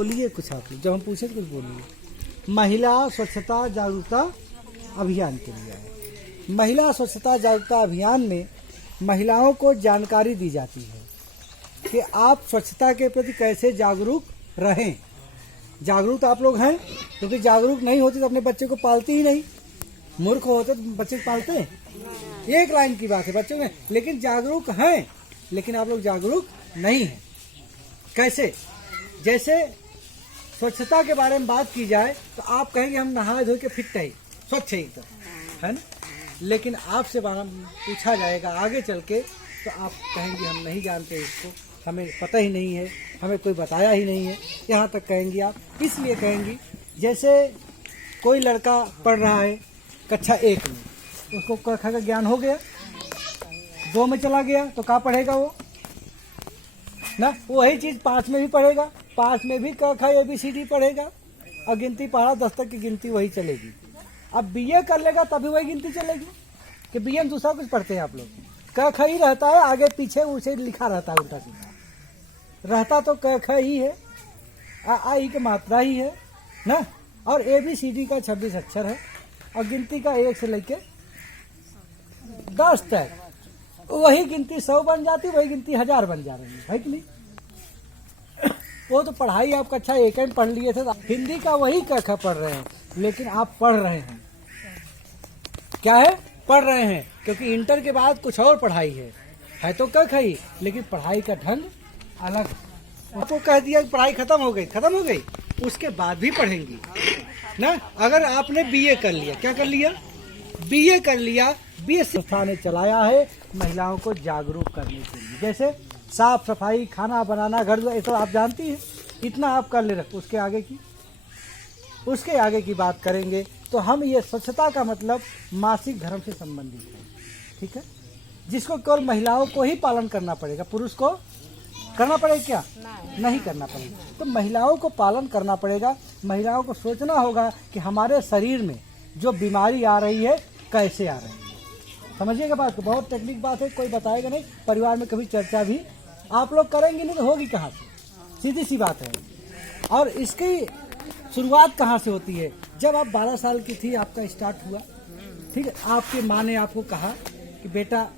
बोलिए कुछ आप लोग, जब हम पूछे तो कुछ बोलिए। महिला स्वच्छता जागरूकता अभियान के लिए है। महिला स्वच्छता जागरूकता अभियान में महिलाओं को जानकारी दी जाती है कि आप स्वच्छता के प्रति कैसे जागरूक रहें। जागरूक आप लोग हैं, क्योंकि जागरूक नहीं होते तो अपने बच्चे को पालती ही नहीं। मूर्ख होते तो बच्चे को पालते हैं, एक लाइन की बात है बच्चों में। लेकिन जागरूक हैं, लेकिन आप लोग जागरूक नहीं हैं। कैसे? जैसे स्वच्छता के बारे में बात की जाए तो आप कहेंगे हम नहा धो के फिट है, स्वच्छ है एकदम, है ना। लेकिन आपसे पूछा जाएगा आगे चल के तो आप कहेंगे हम नहीं जानते इसको, हमें पता ही नहीं है, हमें कोई बताया ही नहीं है, यहाँ तक कहेंगी आप। इसलिए कहेंगी जैसे कोई लड़का पढ़ रहा है कक्षा 1 में, उसको क ख का ज्ञान हो गया, 2 में चला गया तो कहाँ पढ़ेगा वो ना। वही चीज़ 5 में भी पढ़ेगा, 5 में भी क ख ABCD पढ़ेगा और गिनती पढ़ा 10 तक की गिनती वही चलेगी। अब BA कर लेगा तभी वही गिनती चलेगी कि BA में दूसरा कुछ पढ़ते हैं आप लोग। क ख ही रहता है, आगे पीछे उसे लिखा रहता है उल्टा सीधा, रहता तो क ख ही है, आ ई की मात्रा ही है ना। और ABCD का 26 अक्षर है और गिनती का 1 से लेके 10 तक। वही गिनती 100 बन जाती, वही गिनती 1000 बन जा रही है कि नहीं। वो तो पढ़ाई आप कक्षा 1 में पढ़ लिए थे, हिंदी का वही क ख पढ़ रहे हैं, लेकिन आप पढ़ रहे हैं क्या है, पढ़ रहे हैं, क्योंकि इंटर के बाद कुछ और पढ़ाई है तो क ख ही, लेकिन पढ़ाई का ढंग अलग। आपको कह दिया पढ़ाई खत्म हो गई, उसके बाद भी पढ़ेंगी ना। अगर आपने BA कर लिया, क्या कर लिया, BA कर लिया, BA संस्था ने चलाया है महिलाओं को जागरूक करने के लिए। जैसे साफ सफाई, खाना बनाना, घर, ये तो आप जानती हैं, इतना आप कर ले रख। उसके आगे की बात करेंगे तो हम ये स्वच्छता का मतलब मासिक धर्म से संबंधित है, ठीक है, जिसको केवल महिलाओं को ही पालन करना पड़ेगा, पुरुष को करना पड़ेगा क्या, नहीं करना पड़ेगा। तो महिलाओं को पालन करना पड़ेगा। महिलाओं को सोचना होगा कि हमारे शरीर में जो बीमारी आ रही है कैसे आ रही है। समझिएगा बात को, बहुत टेक्निक बात है, कोई बताएगा नहीं, परिवार में कभी चर्चा भी आप लोग करेंगे नहीं तो होगी कहाँ से, सीधी सी बात है। और इसकी शुरुआत कहाँ से होती है, जब आप 12 साल की थी, आपका स्टार्ट हुआ, ठीक है, आपकी माँ ने आपको कहा कि बेटा,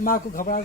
माँ को घबराहट